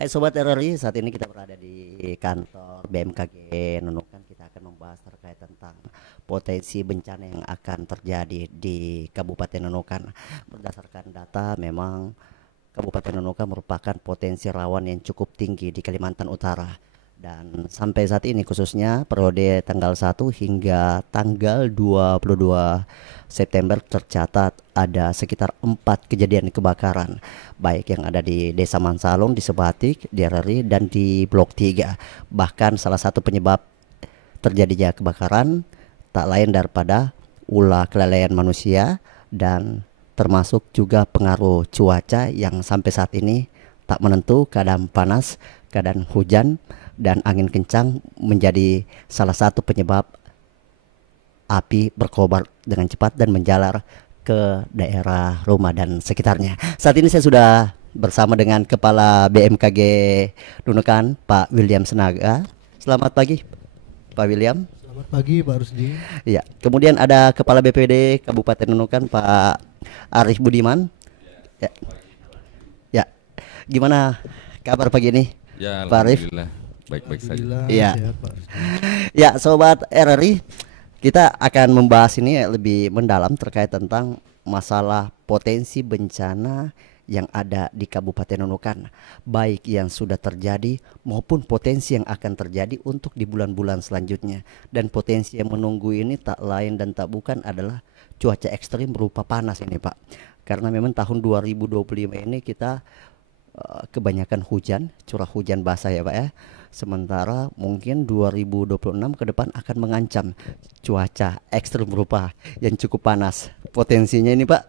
Hai Sobat RRI, saat ini kita berada di kantor BMKG Nunukan. Kita akan membahas terkait tentang potensi bencana yang akan terjadi di Kabupaten Nunukan. Berdasarkan data, memang Kabupaten Nunukan merupakan potensi rawan yang cukup tinggi di Kalimantan Utara. Dan sampai saat ini khususnya periode tanggal 1 hingga tanggal 22 September tercatat ada sekitar 4 kejadian kebakaran, baik yang ada di Desa Mansalong, di Sebatik, di RRI, dan di Blok 3. Bahkan salah satu penyebab terjadinya kebakaran tak lain daripada ulah kelalaian manusia dan termasuk juga pengaruh cuaca yang sampai saat ini tak menentu, kadang panas, kadang hujan, dan angin kencang menjadi salah satu penyebab api berkobar dengan cepat dan menjalar ke daerah rumah dan sekitarnya. Saat ini saya sudah bersama dengan Kepala BMKG Nunukan, Pak William Senaga. Selamat pagi, Pak William. Selamat pagi Pak Rusdi. Ya, kemudian ada Kepala BPD Kabupaten Nunukan, Pak Arif Budiman. Ya, ya. Gimana kabar pagi ini, Ya, Pak Arif? alhamdulillah baik-baik saja. Alhamdulillah Iya. sehat Pak Rusdi. Ya, Sobat RRI, kita akan membahas ini lebih mendalam terkait tentang masalah potensi bencana yang ada di Kabupaten Nunukan, baik yang sudah terjadi maupun potensi yang akan terjadi untuk di bulan-bulan selanjutnya. Dan potensi yang menunggu ini tak lain dan tak bukan adalah cuaca ekstrim berupa panas ini, Pak. Karena memang tahun 2025 ini kita kebanyakan hujan, curah hujan basah ya Pak ya. Sementara mungkin 2026 ke depan akan mengancam cuaca ekstrem berupa yang cukup panas. Potensinya ini Pak,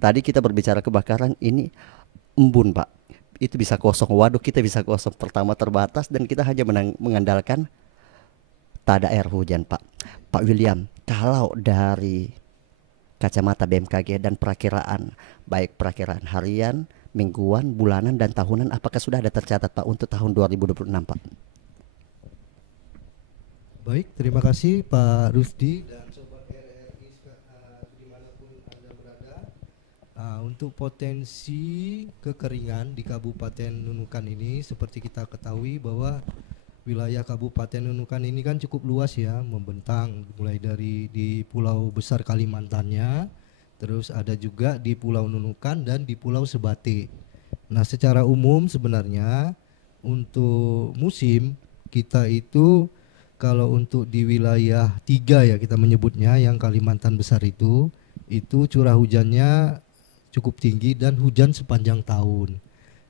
tadi kita berbicara kebakaran, ini embun Pak. Itu bisa kosong, waduk kita bisa kosong. Pertama terbatas dan kita hanya mengandalkan tak ada air hujan Pak. Pak William, kalau dari kacamata BMKG dan perakiraan, baik perakiraan harian, mingguan, bulanan, dan tahunan, apakah sudah ada tercatat Pak untuk tahun 2026 Pak? Baik, terima kasih Pak Rusdi dan Sobat RRI dimanapun Anda berada. Untuk potensi kekeringan di Kabupaten Nunukan ini, seperti kita ketahui bahwa wilayah Kabupaten Nunukan ini kan cukup luas ya, membentang mulai dari di Pulau Besar Kalimantannya, terus ada juga di Pulau Nunukan dan di Pulau Sebatik. Nah, secara umum sebenarnya untuk musim kita itu kalau untuk di wilayah 3 ya kita menyebutnya yang Kalimantan besar itu curah hujannya cukup tinggi dan hujan sepanjang tahun.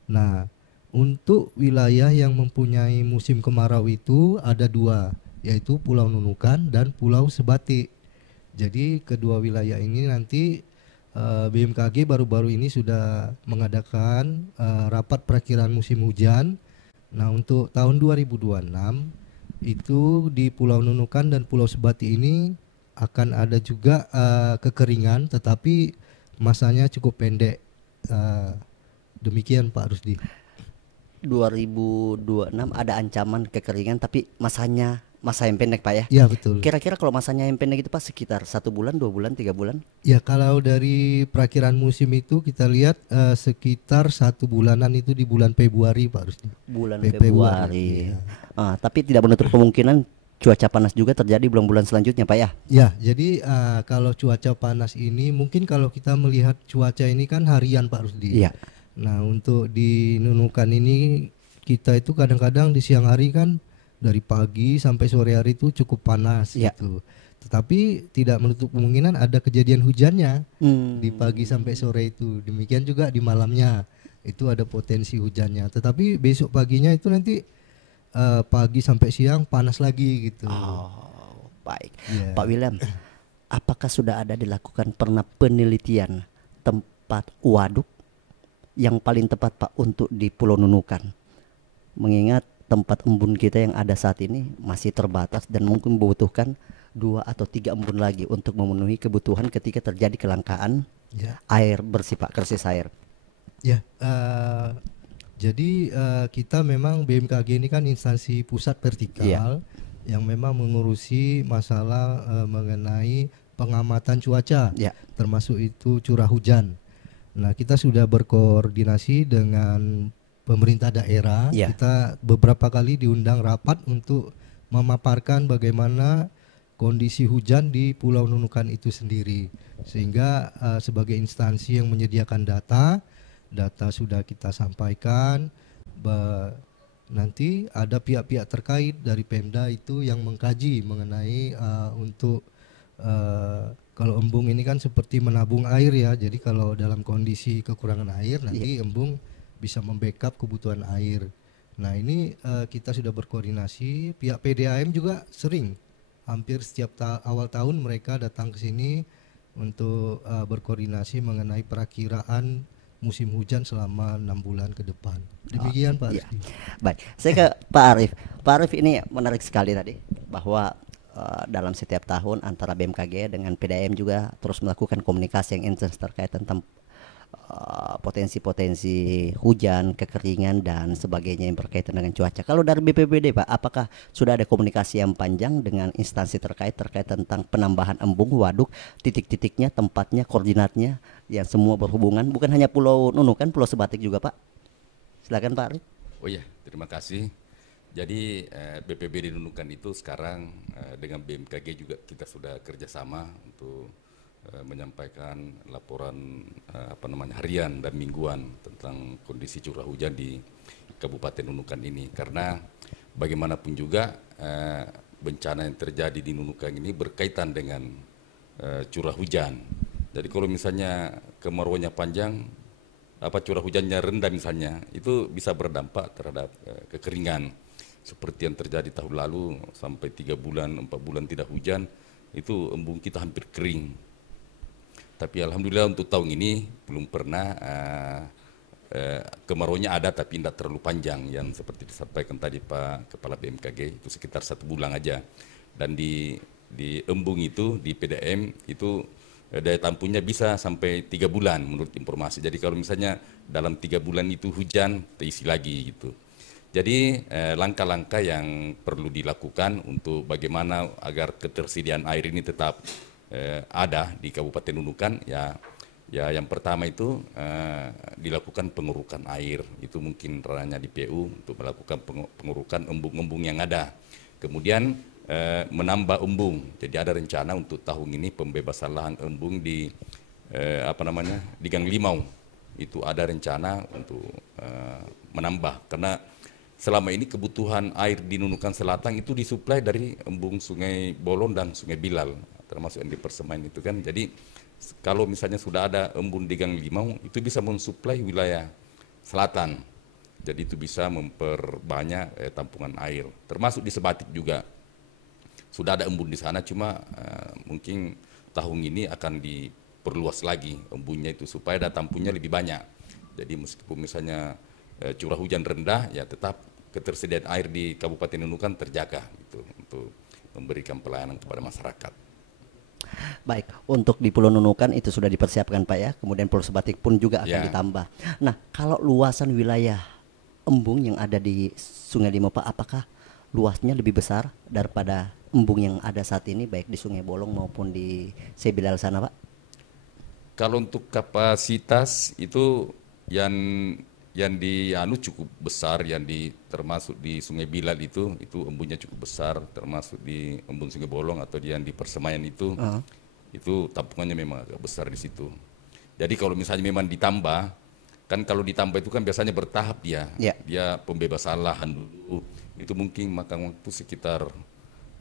Nah, untuk wilayah yang mempunyai musim kemarau itu ada 2, yaitu Pulau Nunukan dan Pulau Sebatik. Jadi kedua wilayah ini nanti BMKG baru-baru ini sudah mengadakan rapat perakiraan musim hujan. Nah, untuk tahun 2026 itu di Pulau Nunukan dan Pulau Sebatik ini akan ada juga kekeringan, tetapi masanya cukup pendek. Demikian Pak Rusdi. 2026 ada ancaman kekeringan tapi masa yang pendek Pak ya. Ya betul. Kira-kira kalau masanya yang pendek itu Pak sekitar 1 bulan, 2 bulan, 3 bulan? Ya kalau dari perakiraan musim itu kita lihat sekitar 1 bulanan itu di bulan Februari Pak Rusdi. Bulan Februari. Februari. Tapi tidak menutup kemungkinan cuaca panas juga terjadi bulan-bulan selanjutnya Pak ya. Ya, jadi kalau cuaca panas ini mungkin kalau kita melihat cuaca ini kan harian Pak Rusdi. Iya. Nah, untuk di Nunukan ini kita itu kadang-kadang di siang hari kan dari pagi sampai sore hari itu cukup panas gitu. Tetapi tidak menutup kemungkinan ada kejadian hujannya di pagi sampai sore itu. Demikian juga di malamnya itu ada potensi hujannya. Tetapi besok paginya itu nanti pagi sampai siang panas lagi gitu. Oh, baik. Yeah. Pak William, apakah sudah ada dilakukan pernah penelitian tempat waduk yang paling tepat Pak untuk di Pulau Nunukan? Mengingat tempat embun kita yang ada saat ini masih terbatas dan mungkin membutuhkan 2 atau 3 embun lagi untuk memenuhi kebutuhan ketika terjadi kelangkaan air bersih Pak, krisis air. Ya, jadi kita memang BMKG ini kan instansi pusat vertikal yang memang mengurusi masalah mengenai pengamatan cuaca, termasuk itu curah hujan. Nah, kita sudah berkoordinasi dengan pemerintah daerah, Ya. kita beberapa kali diundang rapat untuk memaparkan bagaimana kondisi hujan di Pulau Nunukan itu sendiri, sehingga sebagai instansi yang menyediakan data sudah kita sampaikan. Nanti ada pihak-pihak terkait dari Pemda itu yang mengkaji mengenai untuk kalau embung ini kan seperti menabung air ya, jadi kalau dalam kondisi kekurangan air nanti embung bisa membackup kebutuhan air. Nah ini kita sudah berkoordinasi, pihak PDAM juga sering, hampir setiap awal tahun mereka datang ke sini untuk berkoordinasi mengenai perakiraan musim hujan selama 6 bulan ke depan. Demikian Pak Iya. Rusdi. Baik, saya ke Pak Arief. Pak Arief, ini menarik sekali tadi bahwa dalam setiap tahun antara BMKG dengan PDAM juga terus melakukan komunikasi yang intens terkait tentang potensi-potensi hujan, kekeringan dan sebagainya yang berkaitan dengan cuaca. Kalau dari BPBD Pak, apakah sudah ada komunikasi yang panjang dengan instansi terkait tentang penambahan embung, waduk, titik-titiknya, tempatnya, koordinatnya, yang semua berhubungan, bukan hanya Pulau Nunukan, Pulau Sebatik juga Pak? Silakan Pak Arief. Oh iya, terima kasih. Jadi BPBD Nunukan itu sekarang dengan BMKG juga kita sudah kerjasama untuk menyampaikan laporan harian dan mingguan tentang kondisi curah hujan di Kabupaten Nunukan ini. Karena bagaimanapun juga bencana yang terjadi di Nunukan ini berkaitan dengan curah hujan. Jadi kalau misalnya kemarauannya panjang, curah hujannya rendah misalnya, itu bisa berdampak terhadap kekeringan. Seperti yang terjadi tahun lalu sampai 3 bulan, 4 bulan tidak hujan, itu embung kita hampir kering. Tapi alhamdulillah untuk tahun ini belum pernah kemarauannya ada tapi tidak terlalu panjang, yang seperti disampaikan tadi Pak Kepala BMKG, itu sekitar 1 bulan aja. Dan di embung itu, di PDM itu daya tampungnya bisa sampai 3 bulan menurut informasi. Jadi kalau misalnya dalam 3 bulan itu hujan, terisi lagi gitu. Jadi langkah-langkah yang perlu dilakukan untuk bagaimana agar ketersediaan air ini tetap ada di Kabupaten Nunukan, ya yang pertama itu dilakukan pengurukan air. Itu mungkin ranahnya di PU untuk melakukan pengurukan embung-embung yang ada. Kemudian menambah embung. Jadi ada rencana untuk tahun ini pembebasan lahan embung di di Gang Limau. Itu ada rencana untuk menambah, karena selama ini kebutuhan air di Nunukan Selatan itu disuplai dari embung Sungai Bolon dan Sungai Bilal, termasuk yang di Persemaian itu kan. Jadi kalau misalnya sudah ada embung di Gang Limau, itu bisa mensuplai wilayah selatan. Jadi itu bisa memperbanyak tampungan air. Termasuk di Sebatik juga sudah ada embung di sana, cuma mungkin tahun ini akan diperluas lagi embungnya itu supaya daya tampungnya lebih banyak. Jadi meskipun misalnya curah hujan rendah, ya tetap ketersediaan air di Kabupaten Nunukan terjaga gitu, untuk memberikan pelayanan kepada masyarakat. Baik, untuk di Pulau Nunukan itu sudah dipersiapkan Pak ya, kemudian Pulau Sebatik pun juga akan Ya. ditambah. Nah, kalau luasan wilayah embung yang ada di Sungai Limau Pak, apakah luasnya lebih besar daripada embung yang ada saat ini, baik di Sungai Bolong maupun di Sebilal sana Pak? Kalau untuk kapasitas itu yang cukup besar, termasuk di Sungai Bilal itu embungnya cukup besar, termasuk di embung Sungai Bolong atau yang di Persemaian itu tampungannya memang agak besar di situ. Jadi kalau misalnya memang ditambah, kan kalau ditambah itu kan biasanya bertahap dia pembebasan lahan dulu, itu mungkin makan waktu sekitar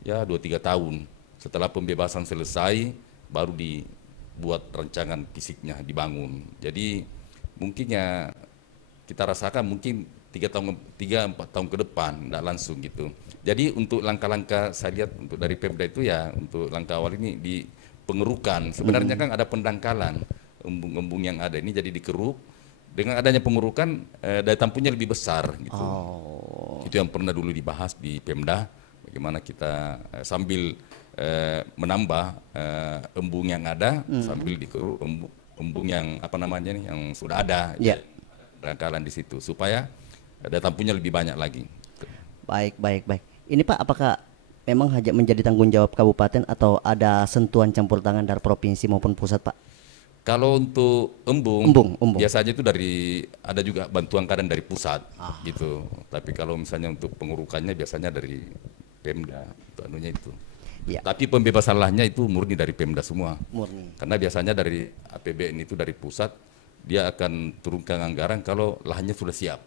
2-3 tahun. Setelah pembebasan selesai baru dibuat rancangan fisiknya, dibangun. Jadi mungkin kita rasakan mungkin 3-4 tahun ke depan, tidak langsung gitu. Jadi untuk langkah-langkah saya lihat untuk dari Pemda itu untuk langkah awal ini di pengerukan. Sebenarnya kan ada pendangkalan embung-embung yang ada ini, jadi dikeruk. Dengan adanya pengerukan daya tampungnya lebih besar gitu. Itu yang pernah dulu dibahas di Pemda, bagaimana kita sambil menambah embung yang ada sambil dikeruk embung yang yang sudah ada. Rangkalan di situ supaya daya tampungnya lebih banyak lagi. Baik. Ini Pak, apakah memang hanya menjadi tanggung jawab kabupaten atau ada sentuhan campur tangan dari provinsi maupun pusat Pak? Kalau untuk Embung. biasanya itu ada juga bantuan kadang dari pusat gitu. Tapi kalau misalnya untuk pengurukannya biasanya dari Pemda, untuk anunya itu. Ya, Tapi pembebasan lahannya itu murni dari Pemda semua. murni. Karena biasanya dari APBN itu dari pusat, dia akan turunkan anggaran kalau lahannya sudah siap,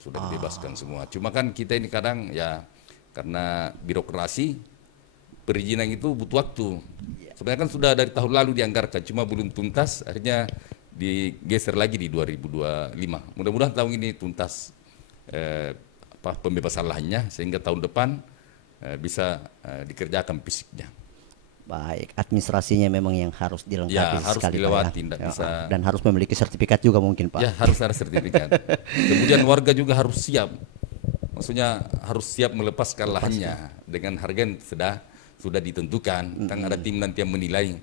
sudah dibebaskan semua. Cuma kan kita ini kadang ya karena birokrasi, perizinan itu butuh waktu. Sebenarnya kan sudah dari tahun lalu dianggarkan, cuma belum tuntas, akhirnya digeser lagi di 2025. Mudah-mudahan tahun ini tuntas pembebasan lahannya, sehingga tahun depan bisa dikerjakan fisiknya. Baik, administrasinya memang yang harus dilengkapi Ya, harus sekali Pak, dilewati, ya. tidak Ya, bisa. Dan harus memiliki sertifikat juga mungkin Pak. Ya, harus ada sertifikat. Kemudian warga juga harus siap. Maksudnya harus siap melepaskan lahannya dengan harga yang sudah ditentukan. Kan ada tim nanti yang menilai.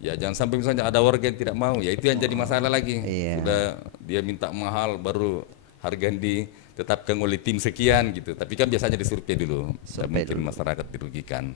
Ya, jangan sampai misalnya ada warga yang tidak mau, ya itu yang jadi masalah lagi. Iya. Sudah dia minta mahal baru harga yang ditetapkan oleh tim sekian gitu. Tapi kan biasanya disurvei dulu. Mungkin masyarakat dirugikan.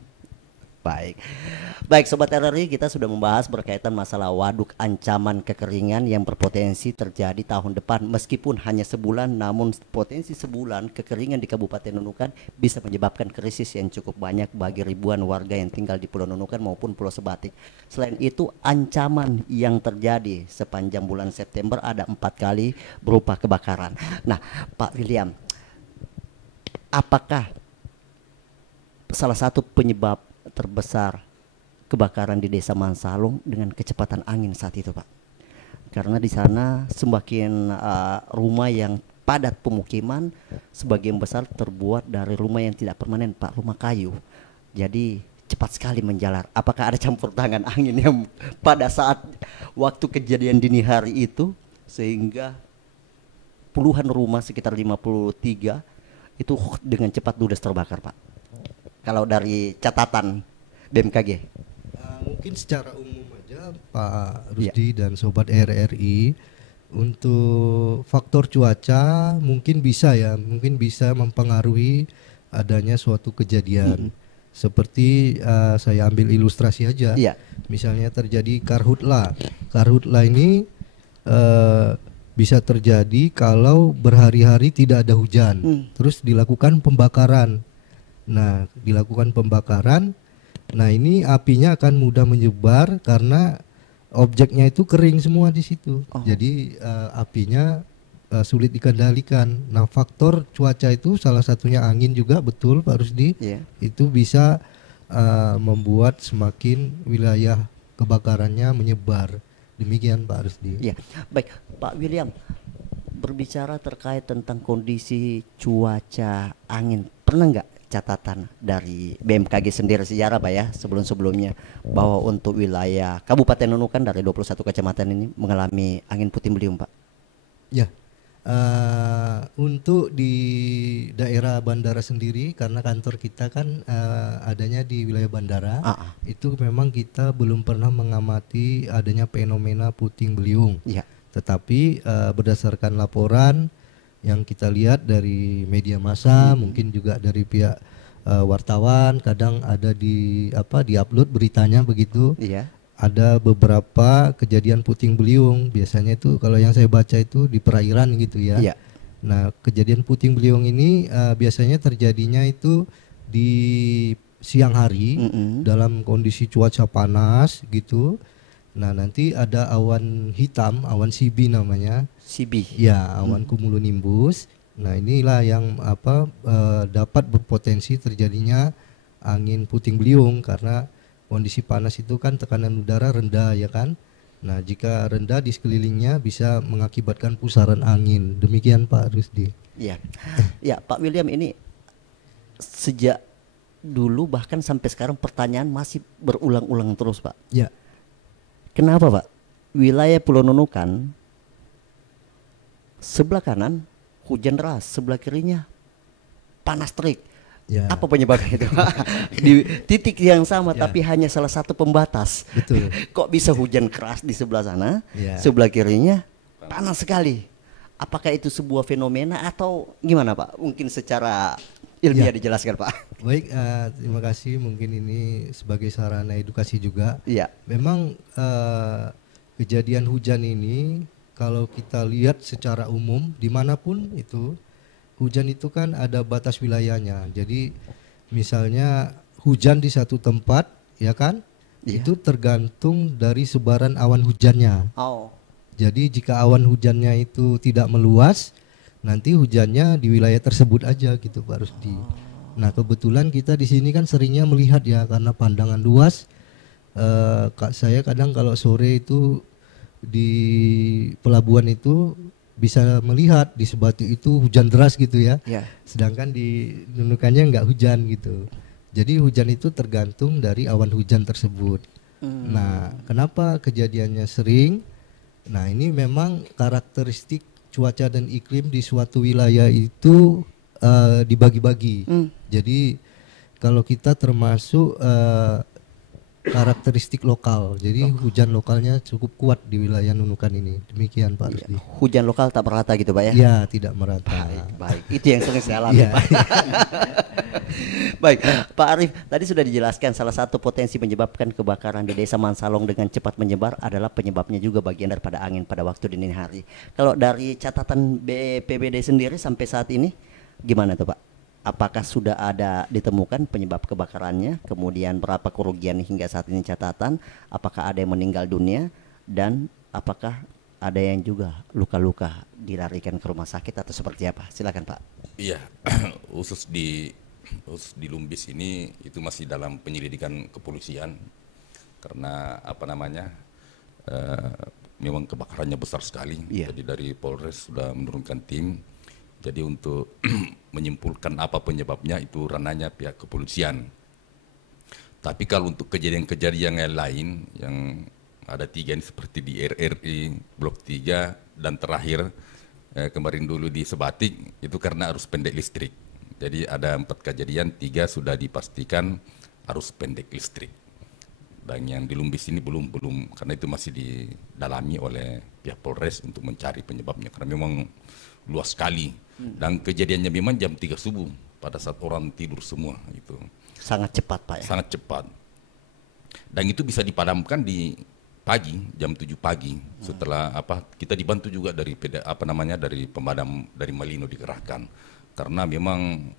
Baik Sobat RRI, kita sudah membahas berkaitan masalah waduk ancaman kekeringan yang berpotensi terjadi tahun depan. Meskipun hanya sebulan, namun potensi sebulan kekeringan di Kabupaten Nunukan bisa menyebabkan krisis yang cukup banyak bagi ribuan warga yang tinggal di Pulau Nunukan maupun Pulau Sebatik. Selain itu, ancaman yang terjadi sepanjang bulan September ada 4 kali berupa kebakaran. Nah, Pak William, apakah salah satu penyebab terbesar kebakaran di Desa Mansalung dengan kecepatan angin saat itu Pak? Karena di sana semakin rumah yang padat pemukiman, sebagian besar terbuat dari rumah yang tidak permanen Pak, rumah kayu. Jadi cepat sekali menjalar. Apakah ada campur tangan angin yang pada saat waktu kejadian dini hari itu sehingga puluhan rumah sekitar 53 itu dengan cepat ludes terbakar Pak? Kalau dari catatan BMKG. Mungkin secara umum aja Pak Rusdi dan Sobat RRI, untuk faktor cuaca mungkin bisa mempengaruhi adanya suatu kejadian. Seperti saya ambil ilustrasi aja. Misalnya terjadi karhutla. Karhutla ini bisa terjadi kalau berhari-hari tidak ada hujan, terus dilakukan pembakaran. Nah, ini apinya akan mudah menyebar karena objeknya itu kering semua di situ. Jadi apinya sulit dikendalikan. Nah, faktor cuaca itu salah satunya angin juga, betul Pak Rusdi. Itu bisa membuat semakin wilayah kebakarannya menyebar. Demikian Pak Rusdi. Iya, baik Pak William, berbicara terkait tentang kondisi cuaca angin, pernah nggak catatan dari BMKG sendiri sejarah Pak ya sebelum-sebelumnya bahwa untuk wilayah Kabupaten Nunukan dari 21 kecamatan ini mengalami angin puting beliung Pak? Ya, untuk di daerah bandara sendiri karena kantor kita kan adanya di wilayah bandara, itu memang kita belum pernah mengamati adanya fenomena puting beliung. Tetapi berdasarkan laporan yang kita lihat dari media massa, mungkin juga dari pihak wartawan, kadang ada di-upload beritanya begitu. Ada beberapa kejadian puting beliung, biasanya itu kalau yang saya baca itu di perairan gitu ya. Nah, kejadian puting beliung ini biasanya terjadinya itu di siang hari dalam kondisi cuaca panas gitu. Nah, nanti ada awan hitam, awan CB namanya. CB. Ya, awan cumulonimbus. Nah, inilah yang dapat berpotensi terjadinya angin puting beliung karena kondisi panas itu kan tekanan udara rendah ya kan. Nah, jika rendah di sekelilingnya bisa mengakibatkan pusaran angin. Demikian Pak Rusdi. Iya. Ya, Pak William, ini sejak dulu bahkan sampai sekarang pertanyaan masih berulang-ulang terus, Pak. Ya. Kenapa Pak? Wilayah Pulau Nunukan sebelah kanan hujan deras, sebelah kirinya panas terik. Apa penyebabnya itu? Di titik yang sama tapi hanya salah satu pembatas. Betul. Kok bisa hujan keras di sebelah sana, sebelah kirinya panas sekali? Apakah itu sebuah fenomena atau gimana Pak? Mungkin secara ilmiah dijelaskan Pak. Baik, terima kasih. Mungkin ini sebagai sarana edukasi juga. Memang kejadian hujan ini kalau kita lihat secara umum dimanapun itu hujan itu kan ada batas wilayahnya. Jadi misalnya hujan di satu tempat, ya kan, itu tergantung dari sebaran awan hujannya. Oh. Jadi jika awan hujannya itu tidak meluas, nanti hujannya di wilayah tersebut aja gitu Pak Rusdi. Nah kebetulan kita di sini kan seringnya melihat ya karena pandangan luas. Saya kadang kalau sore itu di pelabuhan itu bisa melihat di Sebatu itu hujan deras gitu ya. Sedangkan di Nunukannya nggak hujan gitu. Jadi hujan itu tergantung dari awan hujan tersebut. Nah, kenapa kejadiannya sering? Nah, ini memang karakteristik cuaca dan iklim di suatu wilayah itu dibagi-bagi. Jadi kalau kita termasuk karakteristik lokal. Jadi hujan lokalnya cukup kuat di wilayah Nunukan ini. Demikian Pak Rusdi. Hujan lokal tak merata gitu Pak ya? Ya, tidak merata. Baik. Itu yang sering saya alami Pak. Baik, Pak Arief, tadi sudah dijelaskan salah satu potensi menyebabkan kebakaran di Desa Mansalong dengan cepat menyebar adalah penyebabnya juga bagian daripada angin pada waktu dini hari. Kalau dari catatan BPBD sendiri sampai saat ini gimana tuh Pak? Apakah sudah ada ditemukan penyebab kebakarannya, kemudian berapa kerugian hingga saat ini catatan, apakah ada yang meninggal dunia, dan apakah ada yang juga luka-luka dilarikan ke rumah sakit atau seperti apa? Silakan Pak. Iya, khusus di Lumbis ini itu masih dalam penyelidikan kepolisian karena apa namanya memang kebakarannya besar sekali. Jadi dari Polres sudah menurunkan tim. Jadi untuk menyimpulkan apa penyebabnya itu ranahnya pihak kepolisian. Tapi kalau untuk kejadian-kejadian yang lain yang ada 3 ini seperti di RRI Blok 3 dan terakhir kemarin dulu di Sebatik itu karena arus pendek listrik. Jadi ada 4 kejadian, 3 sudah dipastikan arus pendek listrik. Dan yang di Lumbis ini belum karena itu masih didalami oleh pihak Polres untuk mencari penyebabnya karena memang luas sekali. Dan kejadiannya memang jam 3 subuh pada saat orang tidur semua itu. Sangat cepat Pak ya? Sangat cepat. Dan itu bisa dipadamkan di pagi, jam 7 pagi. Setelah kita dibantu juga dari dari pemadam dari Malino dikerahkan. Karena memang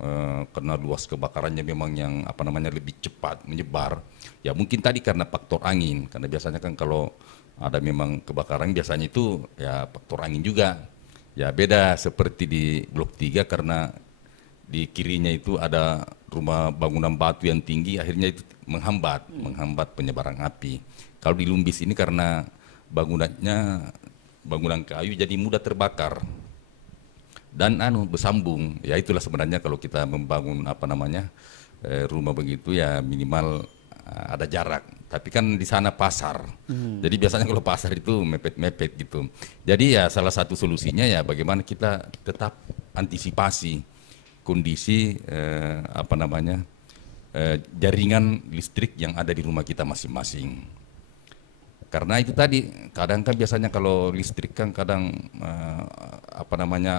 karena luas kebakarannya memang yang lebih cepat menyebar. Ya mungkin tadi karena faktor angin, karena biasanya kan kalau ada memang kebakaran biasanya itu ya faktor angin juga. Ya beda seperti di Blok 3 karena di kirinya itu ada rumah bangunan batu yang tinggi, akhirnya itu menghambat penyebaran api. Kalau di Lumbis ini karena bangunan kayu jadi mudah terbakar dan bersambung. Ya itulah sebenarnya kalau kita membangun rumah begitu ya minimal ada jarak. Tapi kan di sana pasar, jadi biasanya kalau pasar itu mepet-mepet gitu. Jadi ya salah satu solusinya ya bagaimana kita tetap antisipasi kondisi jaringan listrik yang ada di rumah kita masing-masing. Karena itu tadi kadang kan biasanya kalau listrik kan kadang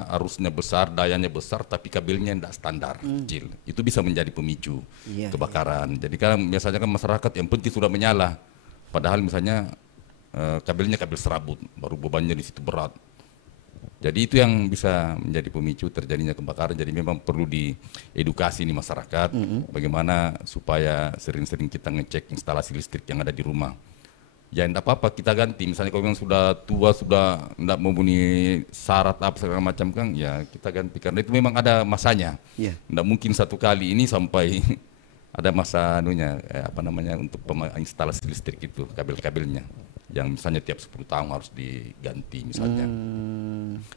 arusnya besar, dayanya besar, tapi kabelnya tidak standar, kecil. Itu bisa menjadi pemicu kebakaran. Jadi kan biasanya kan masyarakat yang penting sudah menyala, padahal misalnya kabelnya kabel serabut, baru bebannya di situ berat. Jadi itu yang bisa menjadi pemicu terjadinya kebakaran. Jadi memang perlu diedukasi nih masyarakat, bagaimana supaya sering-sering kita ngecek instalasi listrik yang ada di rumah. Ya enggak apa-apa kita ganti, misalnya kalau memang sudah tua, sudah enggak memenuhi syarat apa segala macam kan, ya kita ganti karena itu memang ada masanya. Enggak mungkin satu kali ini sampai ada masa untuk instalasi listrik itu, kabel-kabelnya yang misalnya tiap 10 tahun harus diganti misalnya.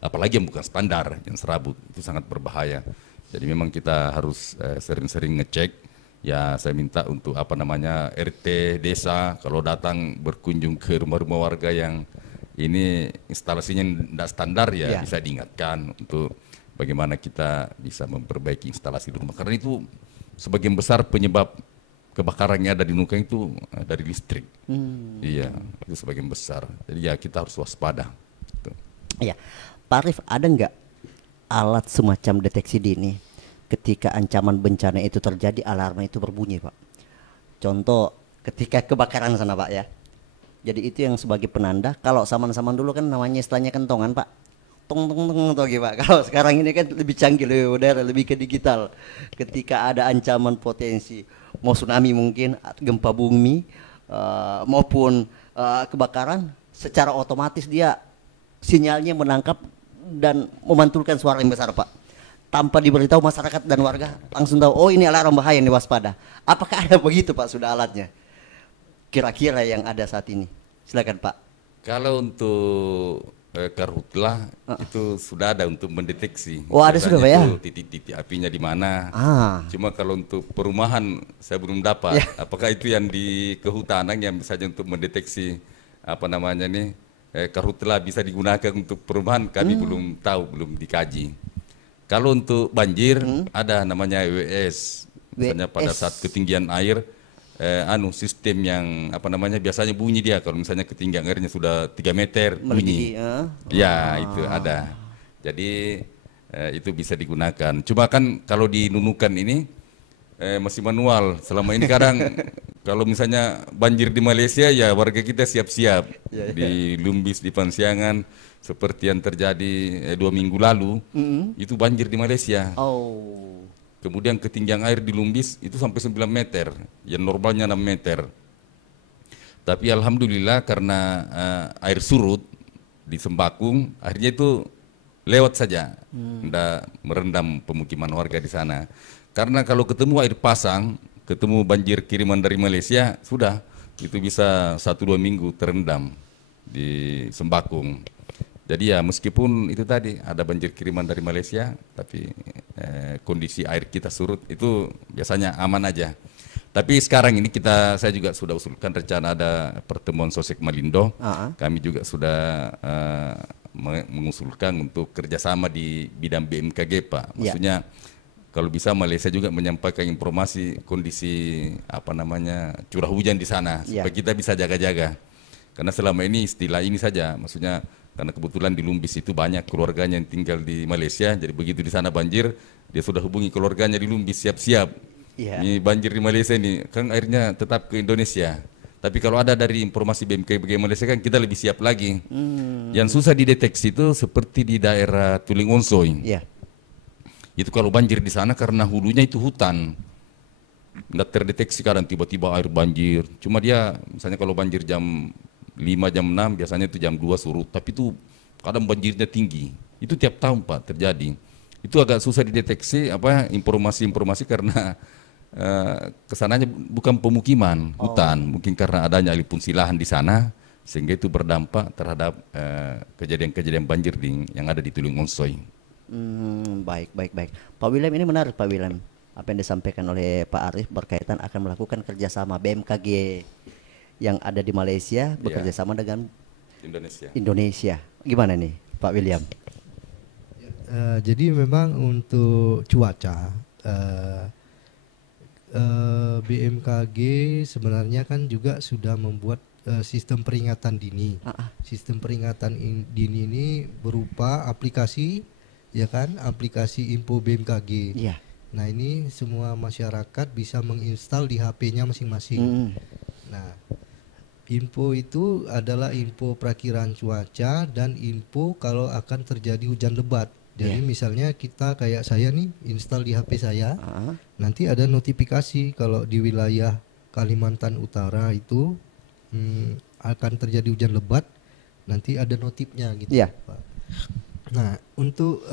Apalagi yang bukan standar, yang serabut, itu sangat berbahaya. Jadi memang kita harus sering-sering ngecek. Ya saya minta untuk RT desa kalau datang berkunjung ke rumah-rumah warga yang ini instalasinya tidak standar ya bisa diingatkan untuk bagaimana kita bisa memperbaiki instalasi di rumah. Karena itu sebagian besar penyebab kebakaran yang ada di Nunukan itu dari listrik. Iya, itu sebagian besar. Jadi ya kita harus waspada. Iya, Pak Arief, ada nggak alat semacam deteksi dini ketika ancaman bencana itu terjadi, alarm itu berbunyi Pak? Contoh ketika kebakaran sana Pak ya, Jadi itu yang sebagai penanda. Kalau zaman-zaman dulu kan namanya istilahnya kentongan Pak. Tong tong tong tong Pak. Kalau sekarang ini kan lebih canggih, lebih modern, lebih ke digital. Ketika ada ancaman potensi mau tsunami mungkin, gempa bumi maupun kebakaran, secara otomatis dia sinyalnya menangkap dan memantulkan suara yang besar Pak. Tanpa diberitahu masyarakat dan warga langsung tahu, oh ini alarm bahaya yang diwaspada. Apakah ada begitu Pak sudah alatnya? Kira-kira yang ada saat ini. Silakan Pak. Kalau untuk karhutlah itu sudah ada untuk mendeteksi. Oh ada sudah Pak ya? Titik-titik apinya di mana. Cuma kalau untuk perumahan saya belum dapat. Apakah itu yang di kehutanan yang misalnya untuk mendeteksi apa namanya nih karhutlah bisa digunakan untuk perumahan, kami belum tahu, belum dikaji. Kalau untuk banjir ada namanya WS. Misalnya pada saat ketinggian air sistem yang apa namanya biasanya bunyi dia kalau misalnya ketinggian airnya sudah 3 meter bunyi. Ya, itu ada. Jadi itu bisa digunakan. Cuma kan kalau di Nunukan ini masih manual. Selama ini kadang kalau misalnya banjir di Malaysia ya warga kita siap-siap. Di Lumbis, di Pansiangan seperti yang terjadi 2 minggu lalu itu banjir di Malaysia. Kemudian ketinggian air di Lumbis itu sampai 9 meter, yang normalnya 6 meter. Tapi alhamdulillah karena air surut di Sembakung, akhirnya itu lewat saja, tidak merendam pemukiman warga di sana. Karena kalau ketemu air pasang, ketemu banjir kiriman dari Malaysia, sudah itu bisa 1-2 minggu terendam di Sembakung. Jadi ya meskipun itu tadi ada banjir kiriman dari Malaysia, tapi kondisi air kita surut itu biasanya aman aja. Tapi sekarang ini saya juga sudah usulkan rencana ada pertemuan Sosek Malindo. Kami juga sudah mengusulkan untuk kerjasama di bidang BMKG Pak. Maksudnya kalau bisa Malaysia juga menyampaikan informasi kondisi apa namanya curah hujan di sana supaya kita bisa jaga-jaga. Karena selama ini istilah ini saja, maksudnya karena kebetulan di Lumbis itu banyak keluarganya yang tinggal di Malaysia, jadi begitu di sana banjir, dia sudah hubungi keluarganya di Lumbis siap-siap. Ini banjir di Malaysia ini, kan airnya tetap ke Indonesia. Tapi kalau ada dari informasi BMKG Malaysia kan kita lebih siap lagi. Yang susah dideteksi itu seperti di daerah Tuling Onsoy. Itu kalau banjir di sana karena hulunya itu hutan. Nggak terdeteksi kadang tiba-tiba air banjir. Cuma dia misalnya kalau banjir jam 5 jam 6 biasanya itu jam 2 surut, tapi itu kadang banjirnya tinggi. Itu tiap tahun Pak terjadi. Itu agak susah dideteksi informasi-informasi karena kesananya bukan pemukiman, hutan. Mungkin karena adanya alih fungsi lahan di sana sehingga itu berdampak terhadap kejadian-kejadian banjir yang ada di Tulung Onsoy. Baik. Pak William, ini menarik Pak William. Apa yang disampaikan oleh Pak Arief berkaitan akan melakukan kerjasama BMKG yang ada di Malaysia bekerja sama dengan Indonesia. Gimana nih Pak William? Jadi memang untuk cuaca BMKG sebenarnya kan juga sudah membuat sistem peringatan dini. Sistem peringatan dini ini berupa aplikasi, ya kan, aplikasi info BMKG. Nah ini semua masyarakat bisa menginstal di HP-nya masing-masing. Nah info itu adalah info perakiraan cuaca dan info kalau akan terjadi hujan lebat. Jadi misalnya kita kayak saya nih install di HP saya, nanti ada notifikasi kalau di wilayah Kalimantan Utara itu akan terjadi hujan lebat, nanti ada notifnya gitu. Pak. Nah untuk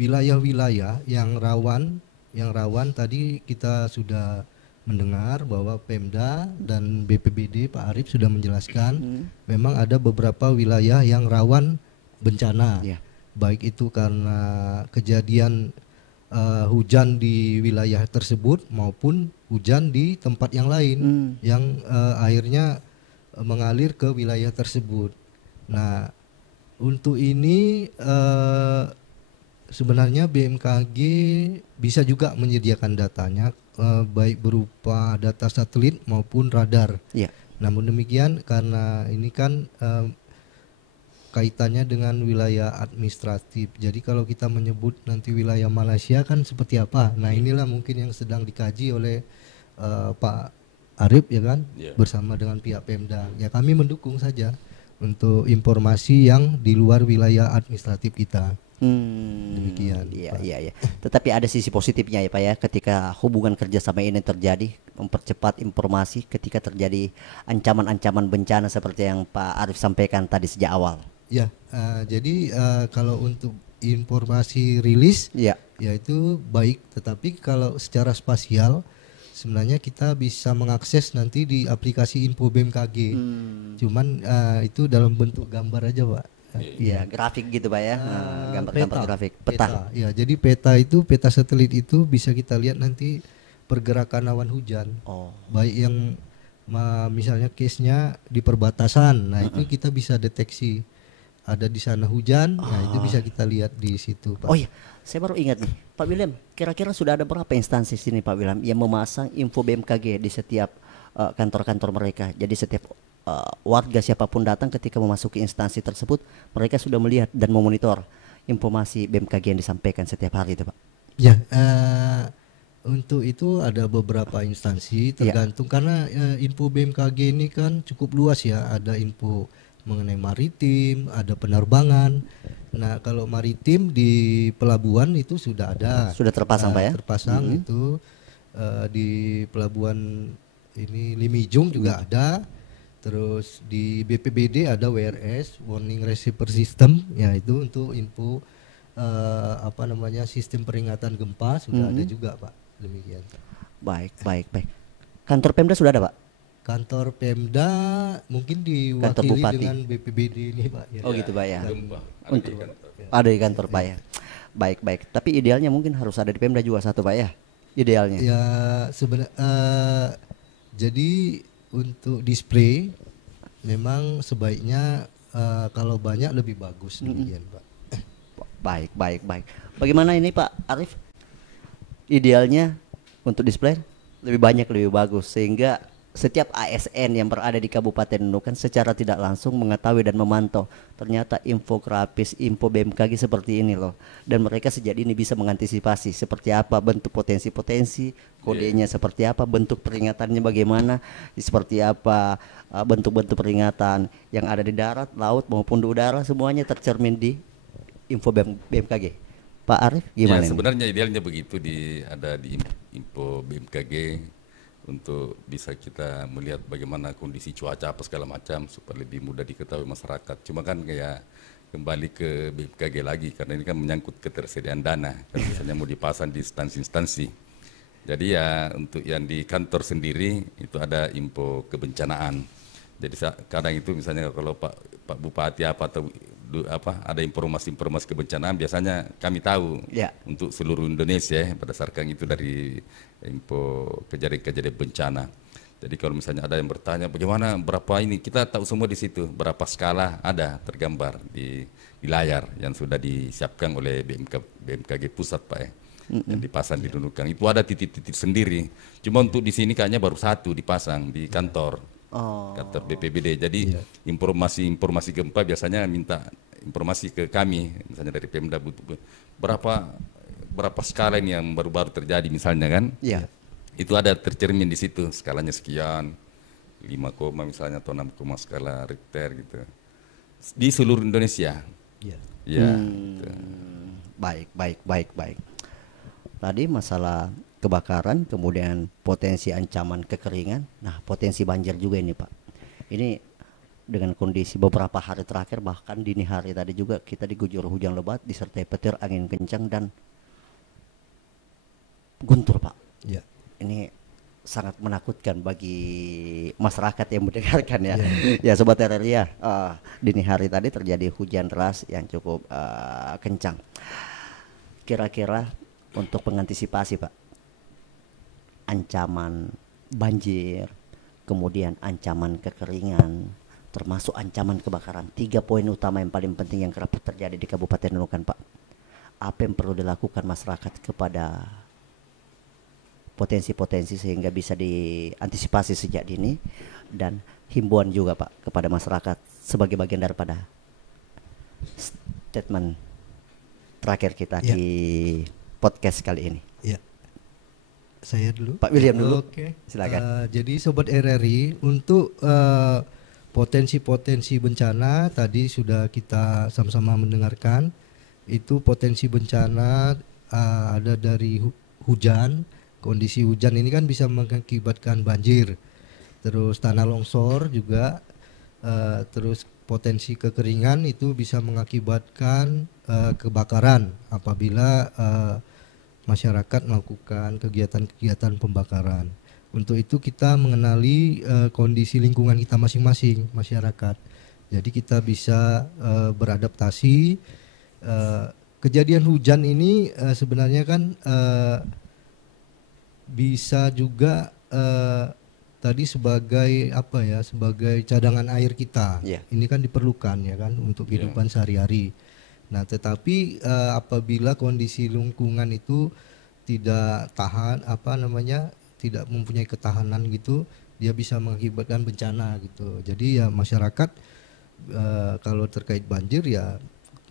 wilayah-wilayah yang rawan tadi kita sudah mendengar bahwa Pemda dan BPBD Pak Arief sudah menjelaskan memang ada beberapa wilayah yang rawan bencana, baik itu karena kejadian hujan di wilayah tersebut maupun hujan di tempat yang lain yang airnya mengalir ke wilayah tersebut. Nah untuk ini sebenarnya BMKG bisa juga menyediakan datanya, baik berupa data satelit maupun radar. Namun demikian karena ini kan kaitannya dengan wilayah administratif. Jadi kalau kita menyebut nanti wilayah Malaysia kan seperti apa? Nah inilah mungkin yang sedang dikaji oleh Pak Arif ya kan, Iya. bersama dengan pihak Pemda. Ya kami mendukung saja untuk informasi yang di luar wilayah administratif kita. Demikian, Iya, Pak. iya, iya. Tetapi ada sisi positifnya ya Pak ya, ketika hubungan kerjasama ini terjadi, mempercepat informasi ketika terjadi ancaman-ancaman bencana seperti yang Pak Arif sampaikan tadi sejak awal. Ya, jadi kalau untuk informasi rilis Iya. ya itu baik, tetapi kalau secara spasial sebenarnya kita bisa mengakses nanti di aplikasi Info BMKG. Cuman itu dalam bentuk gambar aja, Pak. Iya, grafik gitu Pak ya. Gambar-gambar Peta. grafik. Peta. Ya, jadi peta satelit itu bisa kita lihat nanti pergerakan awan hujan. Oh. Baik yang misalnya case-nya di perbatasan. Nah, itu kita bisa deteksi ada di sana hujan. Nah, itu bisa kita lihat di situ, Pak. Oh iya, saya baru ingat nih, Pak William. Kira-kira sudah ada berapa instansi sini Pak William yang memasang info BMKG di setiap kantor-kantor mereka? Jadi setiap warga siapapun datang ketika memasuki instansi tersebut, mereka sudah melihat dan memonitor informasi BMKG yang disampaikan setiap hari itu Pak. Ya, untuk itu ada beberapa instansi tergantung karena info BMKG ini kan cukup luas ya. Ada info mengenai maritim, ada penerbangan. Nah, kalau maritim di pelabuhan itu sudah ada. Sudah terpasang Pak ya? Terpasang itu di pelabuhan ini Limijung juga ada. Terus di BPBD ada WRS, Warning Receiver System, ya itu untuk info sistem peringatan gempa sudah ada juga Pak. Demikian. Baik, baik, baik. Kantor Pemda sudah ada Pak? Kantor Pemda mungkin Kantor diwakili Bupati. dengan BPBD ini Pak. Ya. Oh gitu Pak ya. Gempa ada Untuk di kantor. ada di kantor Pak ya. Baik, baik. Tapi idealnya mungkin harus ada di Pemda juga satu Pak ya. Idealnya. Ya sebenarnya jadi untuk display memang sebaiknya kalau banyak lebih bagus demikian Pak. Baik, baik, baik. Bagaimana ini Pak Arif? Idealnya untuk display lebih banyak lebih bagus sehingga setiap ASN yang berada di Kabupaten Nunukan secara tidak langsung mengetahui dan memantau ternyata infografis info BMKG seperti ini loh, dan mereka sejak ini bisa mengantisipasi seperti apa bentuk potensi-potensi, kodenya seperti apa, bentuk peringatannya bagaimana, seperti apa bentuk-bentuk peringatan yang ada di darat, laut maupun di udara, semuanya tercermin di info BMKG. Pak Arif gimana Ya, ini? sebenarnya idealnya begitu ada di info BMKG untuk bisa kita melihat bagaimana kondisi cuaca apa segala macam supaya lebih mudah diketahui masyarakat. Cuma kan kayak kembali ke BMKG lagi karena ini kan menyangkut ketersediaan dana. Kalau misalnya mau dipasang di instansi-instansi. Jadi ya untuk yang di kantor sendiri itu ada info kebencanaan. Jadi kadang itu misalnya kalau Pak Bupati atau ada informasi kebencanaan biasanya kami tahu untuk seluruh Indonesia berdasarkan itu dari info kejadian-kejadian bencana. Jadi kalau misalnya ada yang bertanya bagaimana berapa ini, kita tahu semua di situ berapa skala ada tergambar di layar yang sudah disiapkan oleh BMKG pusat Pak yang dipasang di Nunukan. Itu ada titik-titik sendiri. Cuma untuk di sini kayaknya baru satu dipasang di kantor. Kantor BPBD. Jadi informasi gempa biasanya minta informasi ke kami, misalnya dari Pemda berapa skala ini yang baru-baru terjadi misalnya kan? Iya. Itu ada tercermin di situ, skalanya sekian, 5, misalnya atau 6, skala Richter gitu. Di seluruh Indonesia. Iya. Ya. Baik. Tadi masalah kebakaran, kemudian potensi ancaman kekeringan, nah potensi banjir juga ini Pak. Ini dengan kondisi beberapa hari terakhir bahkan dini hari tadi juga kita diguyur hujan lebat disertai petir angin kencang dan guntur Pak. Ya. Ini sangat menakutkan bagi masyarakat yang mendengarkan ya. Ya Sobat RRI ya, dini hari tadi terjadi hujan deras yang cukup kencang. Kira-kira untuk pengantisipasi Pak, ancaman banjir, kemudian ancaman kekeringan, termasuk ancaman kebakaran. 3 poin utama yang paling penting yang kerap terjadi di Kabupaten Nunukan Pak. Apa yang perlu dilakukan masyarakat kepada potensi-potensi sehingga bisa diantisipasi sejak dini, dan himbauan juga Pak kepada masyarakat sebagai bagian daripada statement terakhir kita di podcast kali ini. Ya. Saya dulu. Pak William dulu. Oke. Silakan. Jadi Sobat RRI, untuk potensi-potensi bencana tadi sudah kita sama-sama mendengarkan. Itu potensi bencana ada dari hujan. Kondisi hujan ini kan bisa mengakibatkan banjir, terus tanah longsor juga, terus potensi kekeringan itu bisa mengakibatkan kebakaran apabila masyarakat melakukan kegiatan-kegiatan pembakaran. Untuk itu kita mengenali kondisi lingkungan kita masing-masing masyarakat. Jadi kita bisa beradaptasi. Kejadian hujan ini sebenarnya kan bisa juga tadi sebagai apa ya, sebagai cadangan air kita. Ini kan diperlukan ya kan untuk kehidupan sehari-hari. Nah, tetapi apabila kondisi lingkungan itu tidak tahan, tidak mempunyai ketahanan gitu, dia bisa mengakibatkan bencana gitu. Jadi ya masyarakat kalau terkait banjir ya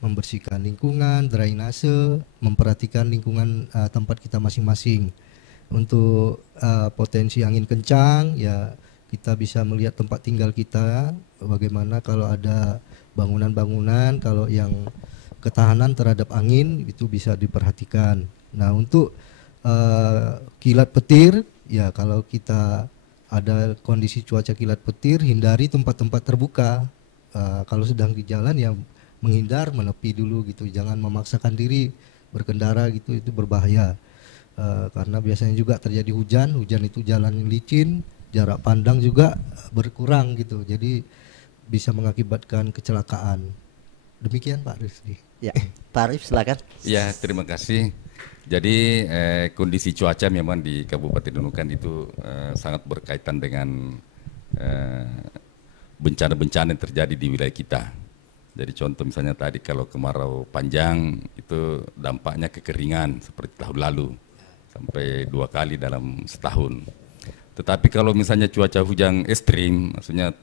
membersihkan lingkungan, drainase, memperhatikan lingkungan tempat kita masing-masing. Untuk potensi angin kencang ya kita bisa melihat tempat tinggal kita, bagaimana kalau ada bangunan-bangunan, kalau yang ketahanan terhadap angin itu bisa diperhatikan. Nah, untuk kilat petir ya, kalau kita ada kondisi cuaca kilat petir, hindari tempat-tempat terbuka. Kalau sedang di jalan ya menghindar, menepi dulu gitu, jangan memaksakan diri berkendara gitu, itu berbahaya. Karena biasanya juga terjadi hujan itu jalan yang licin, jarak pandang juga berkurang gitu, jadi bisa mengakibatkan kecelakaan. Demikian Pak Rizky. Ya, Pak Arif silakan. Ya, terima kasih. Jadi kondisi cuaca memang di Kabupaten Nunukan itu sangat berkaitan dengan bencana-bencana yang terjadi di wilayah kita. Jadi contoh misalnya tadi kalau kemarau panjang itu dampaknya kekeringan seperti tahun lalu sampai 2 kali dalam setahun. Tetapi kalau misalnya cuaca hujan ekstrim, maksudnya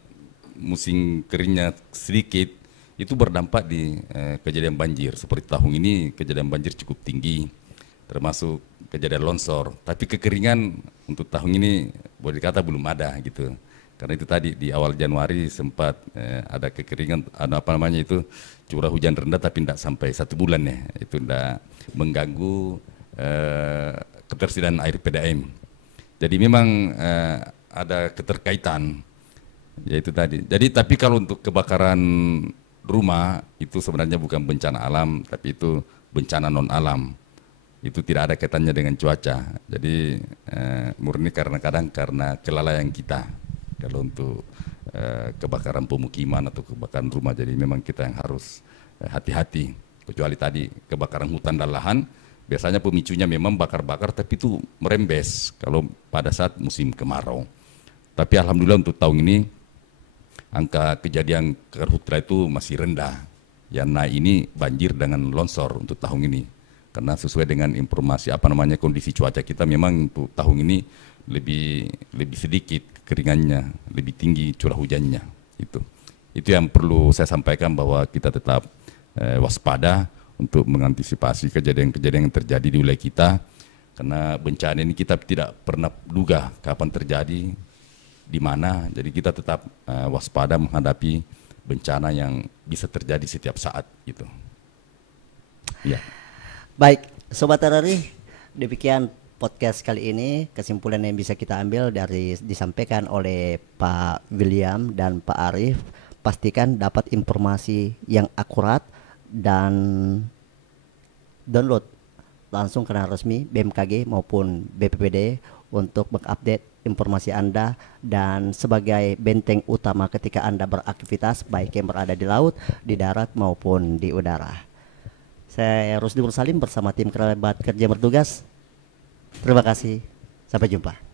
musim keringnya sedikit, itu berdampak di kejadian banjir. Seperti tahun ini kejadian banjir cukup tinggi, termasuk kejadian longsor. Tapi kekeringan untuk tahun ini boleh dikata belum ada gitu. Karena itu tadi di awal Januari sempat ada kekeringan, ada curah hujan rendah tapi tidak sampai 1 bulan ya. Itu tidak mengganggu ketersediaan air PDAM. Jadi memang ada keterkaitan, yaitu tadi. Jadi tapi kalau untuk kebakaran rumah itu sebenarnya bukan bencana alam, tapi itu bencana non alam. Itu tidak ada kaitannya dengan cuaca. Jadi murni karena kelalaian kita. Kalau untuk kebakaran pemukiman atau kebakaran rumah, jadi memang kita yang harus hati-hati. Kecuali tadi kebakaran hutan dan lahan, biasanya pemicunya memang bakar-bakar, tapi itu merembes kalau pada saat musim kemarau. Tapi alhamdulillah untuk tahun ini angka kejadian karhutla itu masih rendah. Yang naik ini banjir dengan longsor untuk tahun ini. Karena sesuai dengan informasi kondisi cuaca kita memang untuk tahun ini lebih sedikit keringannya, lebih tinggi curah hujannya. Itu yang perlu saya sampaikan, bahwa kita tetap waspada untuk mengantisipasi kejadian-kejadian yang terjadi di wilayah kita. Karena bencana ini kita tidak pernah duga kapan terjadi, di mana, jadi kita tetap waspada menghadapi bencana yang bisa terjadi setiap saat gitu. Ya. Baik, Sobat RRI, demikian podcast kali ini. Kesimpulan yang bisa kita ambil dari disampaikan oleh Pak William dan Pak Arif, pastikan dapat informasi yang akurat dan download langsung kanal resmi BMKG maupun BPBD untuk mengupdate informasi Anda, dan sebagai benteng utama ketika Anda beraktivitas baik yang berada di laut, di darat maupun di udara. Saya Rusdi Mursalim bersama tim kerabat kerja bertugas. Terima kasih. Sampai jumpa.